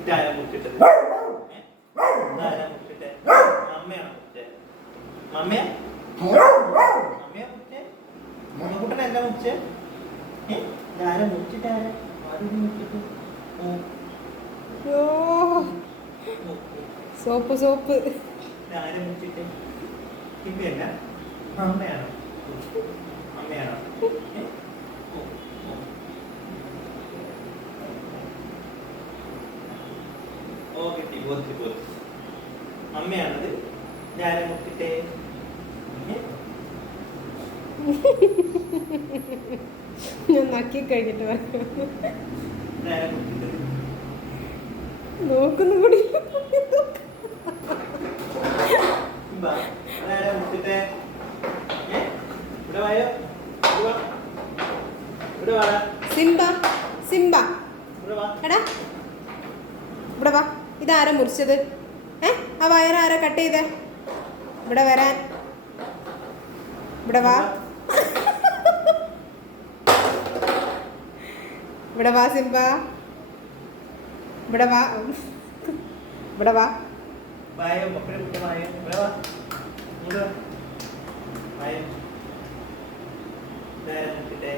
ഇതാരാ മുട്ടിട്ടത്? ഇതാരാ മുട്ടിട്ടെ? അമ്മയാണോ മുട്ടിട്ടെ? മമ്മയാ? അമ്മയാ മുട്ടിട്ടെ? മമ്മക്കുട്ടനെ എന്താ മുട്ടിച്ചേ? ഇതാരാ മുട്ടിട്ടെ? ആരും മുട്ടിട്ട് സോപ്പ് സോപ്പ്. ഇതാരാ മുട്ടിട്ടെ? ഇമ്മയല്ല, അമ്മയാണോ? അമ്മയാണോ? ഓ കിട്ടി, ബോധി ബോധി. അമ്മയാണത്. ഞാനെ മുട്ടിട്ടെ. ഞാൻ നക്കി കഴിഞ്ഞിട്ട് ഞാനെ മുട്ടിട്ടത്. നോക്കുന്നു കൂടി. ഞാനെ മുട്ടിട്ടെ. ഇവിടെ വായോ, ഇവിടെ വാടാ. സിംബ സിംബ ഇവിടെ വാ. എടാ ഇവിടെ വാ. ഇതാരാ മുറിച്ചത്? ആ വയറാരാ കട്ട് ചെയ്തേ? ഇവിടെ വരാൻ. ഇവിടെ വാ. ഇവിടെ വാ സിംബ. ഇവിടെ വാ. ഇവിടെ വാ. വായോ, മക്കളെ കുട്ടി വായോ. ഇവിടെ വാ. ഇങ്ങോട്ട് വാ. വായോ. ഇതാരാ മുട്ടിട്ടെ?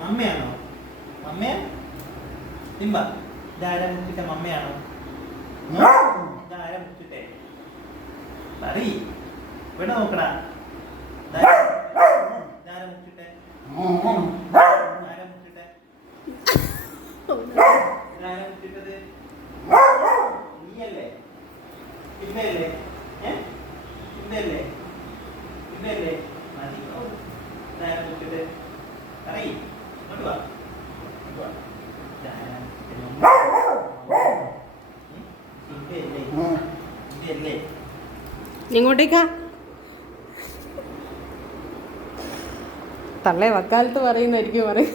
മമ്മയാണോ? മമ്മയാ? സിംബ, ഇതാരാ മുട്ടിട്ട? മമ്മയാണോ? ഇതാരാ മുട്ടിട്ടെ? പറയ്. ഇവിടെ നോക്കടാ. ഇതാരാ മുട്ടിട്ടെ? ഇതാരാ മുട്ടിട്ടെ? ഇതാരാ മുട്ടിട്ടത്? നീയല്ലേ? ഇന്നല്ലേ? ഇന്നല്ലേ? ഇന്നല്ലേ? മതി. ഇതാരാ മുട്ടിട്ട്? പറയ്. ഇങ്ങോട്ട് വാ. ഇങ്ങോട്ട് വാ. ഇതാരാ മുട്ടിട്ട്? ഇതല്ലേ? ഇതല്ലേ? ഇങ്ങോട്ടേക്കാ. തള്ളേ വക്കാലത്ത് പറയുന്നായിരിക്കും പറയും.